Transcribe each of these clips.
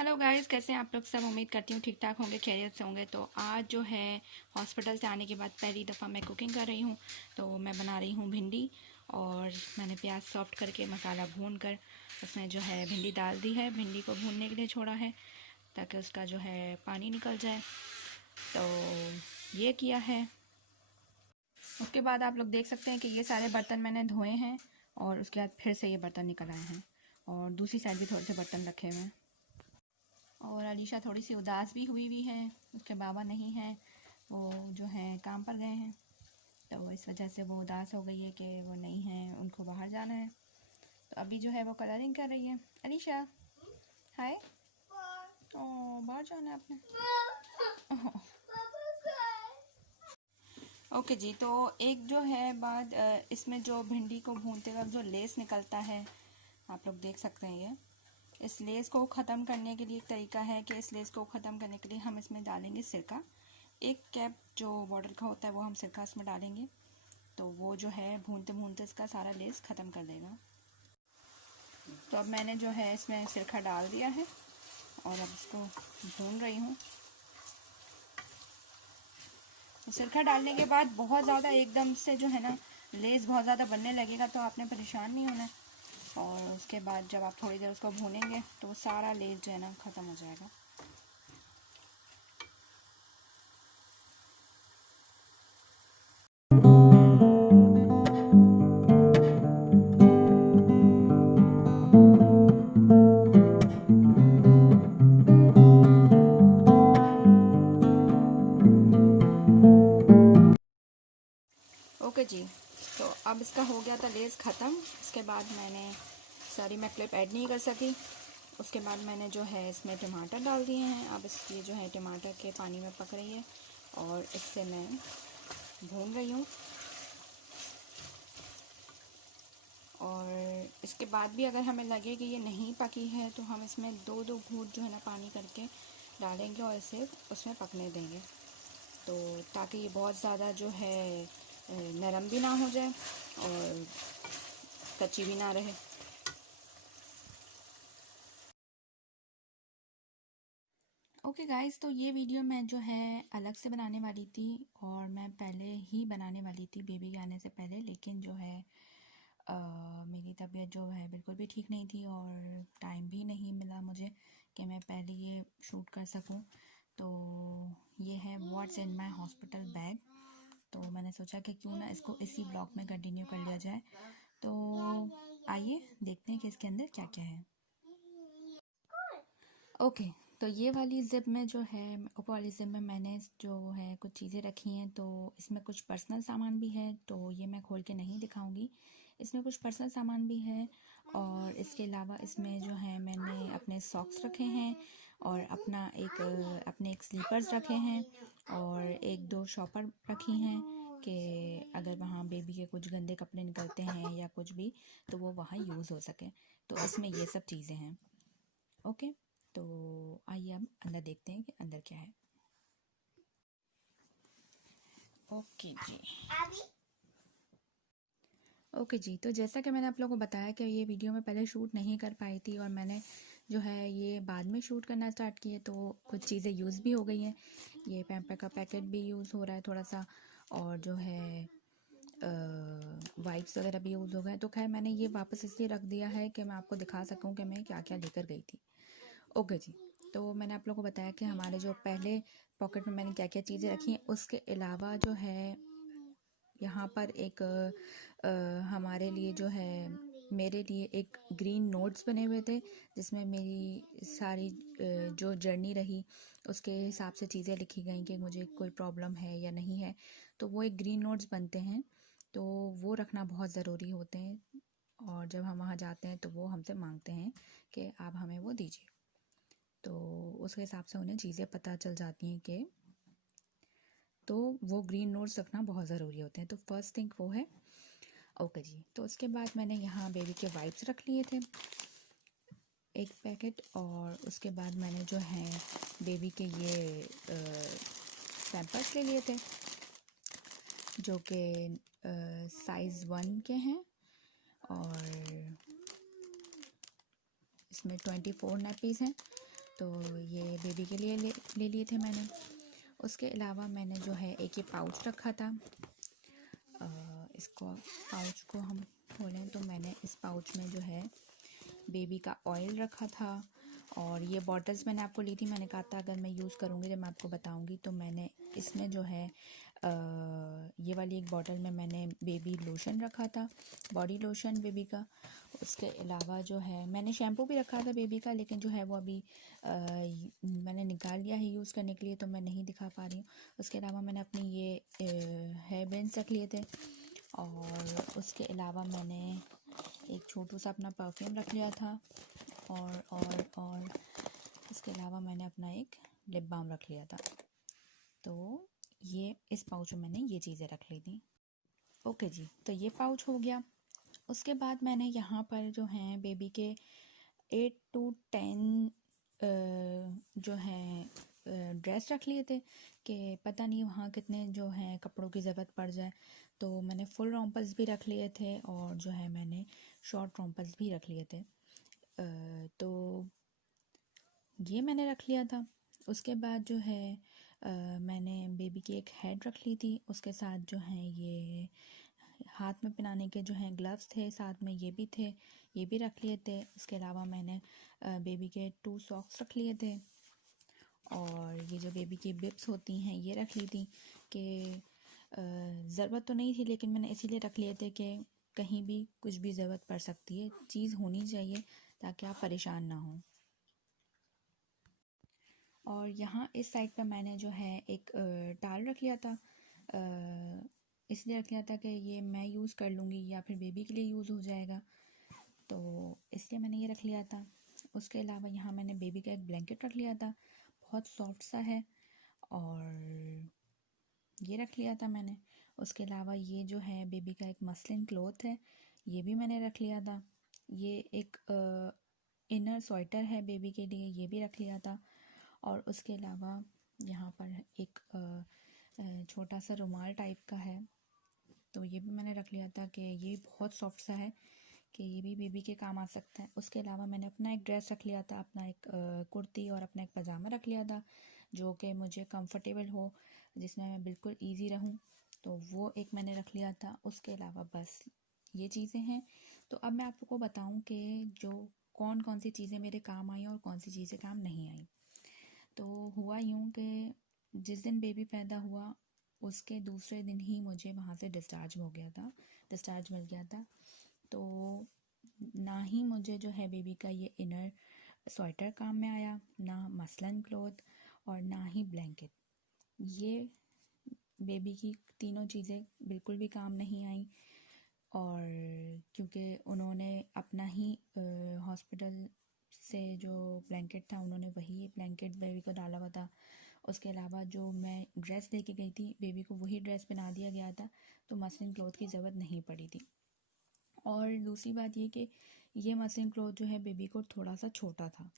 Hello guys, कैसे हैं आप लोग सब। उम्मीद करती हूँ ठीक ठाक होंगे, खैरियत से होंगे। तो आज जो है हॉस्पिटल से आने के बाद पहली दफ़ा मैं कुकिंग कर रही हूँ। तो मैं बना रही हूँ भिंडी, और मैंने प्याज सॉफ्ट करके मसाला भून कर उसमें जो है भिंडी डाल दी है। भिंडी को भूनने के लिए छोड़ा है ताकि उसका जो है पानी निकल जाए। तो ये किया है। उसके बाद आप लोग देख सकते हैं कि ये सारे बर्तन मैंने धोए हैं, और उसके बाद फिर से ये बर्तन निकल आए हैं, और दूसरी साइड भी थोड़े से बर्तन रखे हुए हैं। और अलीशा थोड़ी सी उदास भी हुई है, उसके बाबा नहीं हैं, वो जो है काम पर गए हैं। तो इस वजह से वो उदास हो गई है कि वो नहीं हैं, उनको बाहर जाना है। तो अभी जो है वो कलरिंग कर रही है। अलीशा हाय। ओ, बाहर जाना है आपने। ओके जी। तो एक जो है बाद इसमें जो भिंडी को भूनते वक्त जो लेस निकलता है, आप लोग देख सकते हैं। ये इस लेस को ख़त्म करने के लिए एक तरीका है कि इस लेस को ख़त्म करने के लिए हम इसमें डालेंगे सिरका। 1 कैप जो वाटर का होता है वो हम सिरका इसमें डालेंगे, तो वो जो है भूनते भूनते इसका सारा लेस ख़त्म कर देगा। तो अब मैंने जो है इसमें सिरका डाल दिया है, और अब इसको भून रही हूँ। तो सिरका डालने के बाद बहुत ज़्यादा एकदम से जो है ना लेस बहुत ज़्यादा बनने लगेगा, तो आपने परेशान नहीं होना है। और उसके बाद जब आप थोड़ी देर उसको भूनेंगे तो सारा लेस जो है ना ख़त्म हो जाएगा। ओके जी। तो अब इसका हो गया था लेस ख़त्म। इसके बाद मैं क्लिप ऐड नहीं कर सकी। उसके बाद मैंने जो है इसमें टमाटर डाल दिए हैं। अब इसलिए जो है टमाटर के पानी में पक रही है, और इससे मैं भून रही हूँ। और इसके बाद भी अगर हमें लगे कि ये नहीं पकी है तो हम इसमें 2-2 घूंट जो है ना पानी करके डालेंगे, और इसे उसमें पकने देंगे, तो ताकि ये बहुत ज़्यादा जो है नरम भी ना हो जाए और कच्ची भी ना रहे। ओके गाइस, तो ये वीडियो मैं जो है अलग से बनाने वाली थी, और मैं पहले ही बनाने वाली थी बेबी के आने से पहले, लेकिन जो है मेरी तबीयत जो है बिल्कुल भी ठीक नहीं थी, और टाइम भी नहीं मिला मुझे कि मैं पहले ये शूट कर सकूं। तो ये है what's in my hospital bag. तो मैंने सोचा कि क्यों ना इसको इसी ब्लॉग में कंटिन्यू कर लिया जाए। तो आइए देखते हैं कि इसके अंदर क्या क्या है। ओके। तो ये वाली ज़िप में जो है, ऊपर वाली ज़िप में मैंने जो है कुछ चीज़ें रखी हैं। तो इसमें कुछ पर्सनल सामान भी है, तो ये मैं खोल के नहीं दिखाऊंगी। इसमें कुछ पर्सनल सामान भी है, और इसके अलावा इसमें जो है मैंने अपने सॉक्स रखे हैं, और अपने एक स्लीपर्स रखे हैं, और 1-2 शॉपर रखी हैं कि अगर वहाँ बेबी के कुछ गंदे कपड़े निकलते हैं या कुछ भी, तो वो वहाँ यूज़ हो सके। तो इसमें ये सब चीज़ें हैं। ओके। तो आइए हम अंदर देखते हैं कि अंदर क्या है। ओके जी। ओके जी। तो जैसा कि मैंने आप लोगों को बताया कि ये वीडियो में पहले शूट नहीं कर पाई थी, और मैंने जो है ये बाद में शूट करना स्टार्ट किए, तो कुछ चीज़ें यूज़ भी हो गई हैं। ये पैम्पर का पैकेट भी यूज़ हो रहा है थोड़ा सा, और जो है वाइप्स वगैरह भी यूज़ हो गए। तो खैर मैंने ये वापस इसलिए रख दिया है कि मैं आपको दिखा सकूं कि मैं क्या क्या लेकर गई थी। ओके जी। तो मैंने आप लोगों को बताया कि हमारे जो पहले पॉकेट में मैंने क्या क्या चीज़ें रखी हैं। उसके अलावा जो है यहाँ पर एक हमारे लिए जो है मेरे लिए एक ग्रीन नोट्स बने हुए थे, जिसमें मेरी सारी जो जर्नी रही उसके हिसाब से चीज़ें लिखी गई कि मुझे कोई प्रॉब्लम है या नहीं है। तो वो एक ग्रीन नोट्स बनते हैं, तो वो रखना बहुत ज़रूरी होते हैं, और जब हम वहाँ जाते हैं तो वो हमसे मांगते हैं कि आप हमें वो दीजिए। तो उसके हिसाब से उन्हें चीज़ें पता चल जाती हैं कि, तो वो ग्रीन नोट्स रखना बहुत ज़रूरी होते हैं। तो फर्स्ट थिंग वो है। ओके जी। तो उसके बाद मैंने यहाँ बेबी के वाइप्स रख लिए थे, एक पैकेट, और उसके बाद मैंने जो है बेबी के ये पैम्पर्स ले लिए थे, जो कि साइज़ 1 के हैं, और इसमें 24 नैपीज़ हैं। तो ये बेबी के लिए ले लिए थे मैंने। उसके अलावा मैंने जो है एक ये पाउच रखा था। इसको पाउच को हम खोलें तो मैंने इस पाउच में जो है बेबी का ऑयल रखा था। और ये बॉटल्स मैंने आपको ली थी, मैंने कहा था अगर मैं यूज़ करूँगी तो मैं आपको बताऊँगी। तो मैंने इसमें जो है ये वाली एक बॉटल में मैंने बेबी लोशन रखा था, बॉडी लोशन बेबी का। उसके अलावा जो है मैंने शैम्पू भी रखा था बेबी का, लेकिन जो है वो अभी मैंने निकाल लिया है यूज़ करने के लिए, तो मैं नहीं दिखा पा रही हूँ। उसके अलावा मैंने अपनी ये हेयर बैंड्स रख लिए थे। और उसके अलावा मैंने एक छोटू सा अपना परफ्यूम रख लिया था। और इसके अलावा मैंने अपना एक लिप बाम रख लिया था। तो ये इस पाउच में मैंने ये चीज़ें रख ली थी। ओके जी, तो ये पाउच हो गया। उसके बाद मैंने यहाँ पर जो हैं बेबी के 8 to 10 जो हैं ड्रेस रख लिए थे कि पता नहीं वहाँ कितने जो हैं कपड़ों की ज़रूरत पड़ जाए। तो मैंने फुल रोम्पर्स भी रख लिए थे और जो है मैंने शॉर्ट रोम्पर्स भी रख लिए थे। तो ये मैंने रख लिया था। उसके बाद जो है मैंने बेबी की एक हेड रख ली थी। उसके साथ जो है ये हाथ में पहनाने के जो हैं ग्लव्स थे, साथ में ये भी थे, ये भी रख लिए थे। उसके अलावा मैंने बेबी के 2 सॉक्स रख लिए थे। और ये जो बेबी की बिप्स होती हैं ये रख ली थी कि ज़रूरत तो नहीं थी, लेकिन मैंने इसीलिए रख लिए थे कि कहीं भी कुछ भी ज़रूरत पड़ सकती है, चीज़ होनी चाहिए ताकि आप परेशान ना हों। और यहाँ इस साइड पर मैंने जो है एक टाल रख लिया था। इसलिए रख लिया था कि ये मैं यूज़ कर लूँगी या फिर बेबी के लिए यूज़ हो जाएगा, तो इसलिए मैंने ये रख लिया था। उसके अलावा यहाँ मैंने बेबी का एक ब्लैंकेट रख लिया था, बहुत सॉफ्ट सा है, और ये रख लिया था मैंने। उसके अलावा ये जो है बेबी का एक मसलिन क्लॉथ है, ये भी मैंने रख लिया था। ये एक इनर स्वेटर है बेबी के लिए, ये भी रख लिया था। और उसके अलावा यहाँ पर एक छोटा सा रुमाल टाइप का है, तो ये भी मैंने रख लिया था कि ये बहुत सॉफ्ट सा है कि ये भी बेबी के काम आ सकता है। उसके अलावा मैंने अपना एक ड्रेस रख लिया था, अपना एक कुर्ती और अपना एक पजामा रख लिया था जो कि मुझे कंफर्टेबल हो, जिसमें मैं बिल्कुल इजी रहूं, तो वो एक मैंने रख लिया था। उसके अलावा बस ये चीज़ें हैं। तो अब मैं आपको बताऊं कि जो कौन कौन सी चीज़ें मेरे काम आई और कौन सी चीज़ें काम नहीं आई। तो हुआ यूँ कि जिस दिन बेबी पैदा हुआ उसके दूसरे दिन ही मुझे वहाँ से डिस्चार्ज हो गया था, डिस्चार्ज मिल गया था। तो ना ही मुझे जो है बेबी का ये इनर स्वेटर काम में आया, ना मसलन क्लॉथ, और ना ही ब्लैंकेट। ये बेबी की तीनों चीज़ें बिल्कुल भी काम नहीं आई। और क्योंकि उन्होंने अपना ही हॉस्पिटल से जो ब्लैंकेट था उन्होंने वही ब्लैंकेट बेबी को डाला हुआ था। उसके अलावा जो मैं ड्रेस लेके गई थी बेबी को वही ड्रेस पहना दिया गया था, तो मसलिन क्लॉथ की ज़रूरत नहीं पड़ी थी। और दूसरी बात ये कि ये मसलिन क्लॉथ जो है बेबी को थोड़ा सा छोटा था,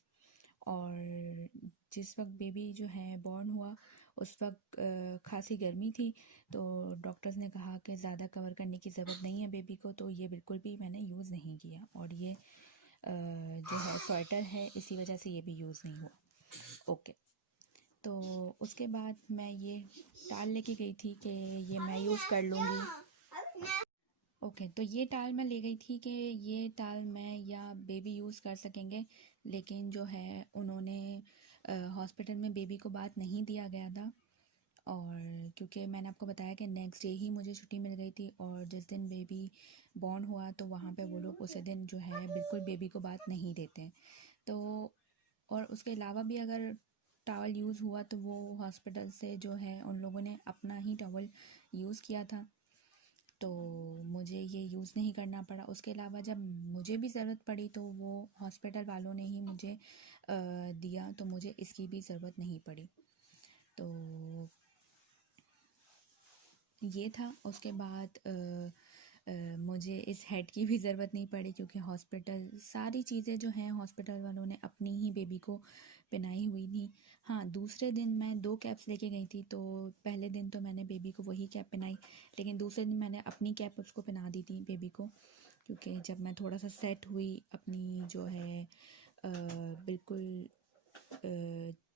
और जिस वक्त बेबी जो है बॉर्न हुआ उस वक्त खासी गर्मी थी, तो डॉक्टर्स ने कहा कि ज़्यादा कवर करने की ज़रूरत नहीं है बेबी को, तो ये बिल्कुल भी मैंने यूज़ नहीं किया। और ये जो है स्वेटर है इसी वजह से ये भी यूज़ नहीं हुआ। ओके, तो उसके बाद मैं ये टाल लेके गई थी कि ये मैं यूज़ कर लूँगी। ओके, तो ये टाल मैं ले गई थी कि ये टाल मैं या बेबी यूज़ कर सकेंगे, लेकिन जो है उन्होंने हॉस्पिटल में बेबी को बात नहीं दिया गया था। और क्योंकि मैंने आपको बताया कि नेक्स्ट डे ही मुझे छुट्टी मिल गई थी, और जिस दिन बेबी बॉर्न हुआ तो वहाँ पे वो लोग उसी दिन जो है बिल्कुल बेबी को बात नहीं देते हैं। तो और उसके अलावा भी अगर टॉवल यूज़ हुआ तो वो हॉस्पिटल से जो है उन लोगों ने अपना ही टॉवल यूज़ किया था, तो मुझे ये यूज़ नहीं करना पड़ा। उसके अलावा जब मुझे भी ज़रूरत पड़ी तो वो हॉस्पिटल वालों ने ही मुझे दिया, तो मुझे इसकी भी ज़रूरत नहीं पड़ी। तो ये था। उसके बाद मुझे इस हेड की भी ज़रूरत नहीं पड़ी क्योंकि हॉस्पिटल सारी चीज़ें जो हैं हॉस्पिटल वालों ने अपनी ही बेबी को पहनाई हुई थी। हाँ, दूसरे दिन मैं 2 कैप्स लेके गई थी, तो पहले दिन तो मैंने बेबी को वही कैप पहनाई, लेकिन दूसरे दिन मैंने अपनी कैप उसको पहना दी थी बेबी को, क्योंकि जब मैं थोड़ा सा सेट हुई अपनी जो है बिल्कुल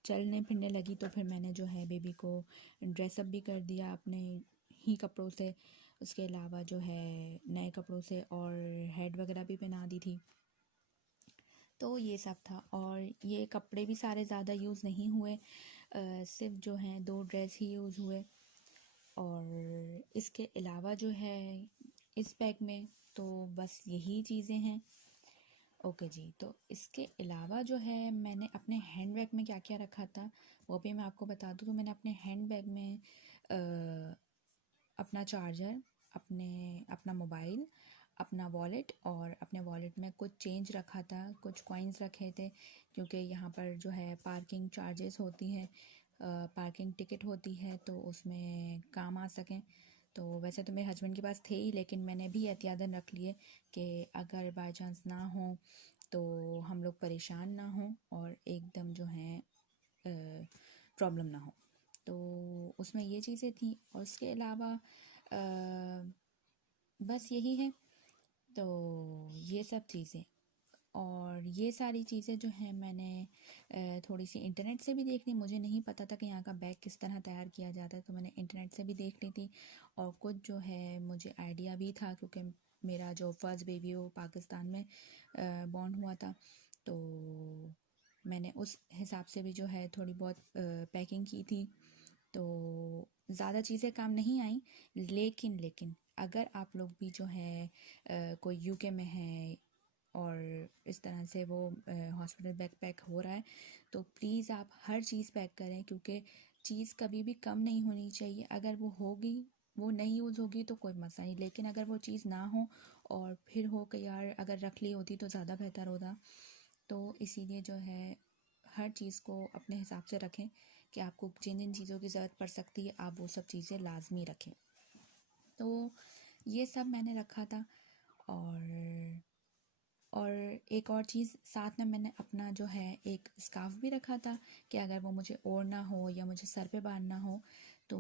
चलने फिरने लगी तो फिर मैंने जो है बेबी को ड्रेसअप भी कर दिया अपने ही कपड़ों से। उसके अलावा जो है नए कपड़ों से और हेड वगैरह भी पहना दी थी। तो ये सब था और ये कपड़े भी सारे ज़्यादा यूज़ नहीं हुए, सिर्फ जो हैं 2 ड्रेस ही यूज़ हुए। और इसके अलावा जो है इस बैग में तो बस यही चीज़ें हैं। ओके जी, तो इसके अलावा जो है मैंने अपने हैंड बैग में क्या क्या रखा था वो भी मैं आपको बता दूँ। तो मैंने अपने हैंड बैग में अपना चार्जर, अपना मोबाइल, अपना वॉलेट और अपने वॉलेट में कुछ चेंज रखा था, कुछ कॉइन्स रखे थे क्योंकि यहाँ पर जो है पार्किंग चार्जेस होती हैं, पार्किंग टिकट होती है तो उसमें काम आ सकें। तो वैसे तो मेरे हस्बैंड के पास थे ही, लेकिन मैंने भी एहतियातन रख लिए कि अगर बाय चांस ना हो तो हम लोग परेशान ना हों और एकदम जो है प्रॉब्लम ना हो। तो उसमें ये चीज़ें थी और उसके अलावा बस यही है। तो ये सब चीज़ें और ये सारी चीज़ें जो हैं मैंने थोड़ी सी इंटरनेट से भी देख ली। मुझे नहीं पता था कि यहाँ का बैग किस तरह तैयार किया जाता है, तो मैंने इंटरनेट से भी देख ली थी। और कुछ जो है मुझे आइडिया भी था क्योंकि मेरा जो फर्स्ट बेबी वो पाकिस्तान में बॉर्न हुआ था। तो मैंने उस हिसाब से भी जो है थोड़ी बहुत पैकिंग की थी। तो ज़्यादा चीज़ें काम नहीं आई, लेकिन अगर आप लोग भी जो है कोई यूके में है और इस तरह से वो हॉस्पिटल बैग पैक हो रहा है तो प्लीज़ आप हर चीज़ पैक करें क्योंकि चीज़ कभी भी कम नहीं होनी चाहिए। अगर वो होगी, वो नहीं यूज़ होगी तो कोई मसला नहीं, लेकिन अगर वो चीज़ ना हो और फिर हो कि यार अगर रख ली होती तो ज़्यादा बेहतर होता। तो इसीलिए जो है हर चीज़ को अपने हिसाब से रखें कि आपको जिन जिन चीज़ों की ज़रूरत पड़ सकती है आप वो सब चीज़ें लाजमी रखें। तो ये सब मैंने रखा था। और एक और चीज़ साथ में मैंने अपना जो है एक स्कार्फ भी रखा था कि अगर वो मुझे ओढ़ना हो या मुझे सर पे बांधना हो तो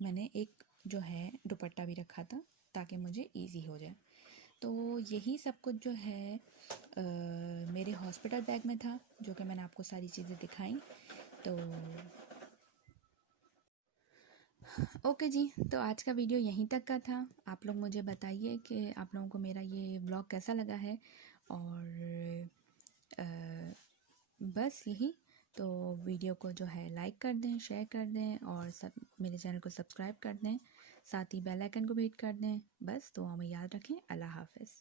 मैंने एक जो है दुपट्टा भी रखा था ताकि मुझे इजी हो जाए। तो यही सब कुछ जो है मेरे हॉस्पिटल बैग में था जो कि मैंने आपको सारी चीज़ें दिखाई। तो ओके जी, तो आज का वीडियो यहीं तक का था। आप लोग मुझे बताइए कि आप लोगों को मेरा ये ब्लॉग कैसा लगा है। और अ, बस यही। तो वीडियो को जो है लाइक कर दें, शेयर कर दें और सब मेरे चैनल को सब्सक्राइब कर दें, साथ ही बेल आइकन को भी हिट कर दें। बस तो हमें याद रखें। अल्लाह हाफ़िज़।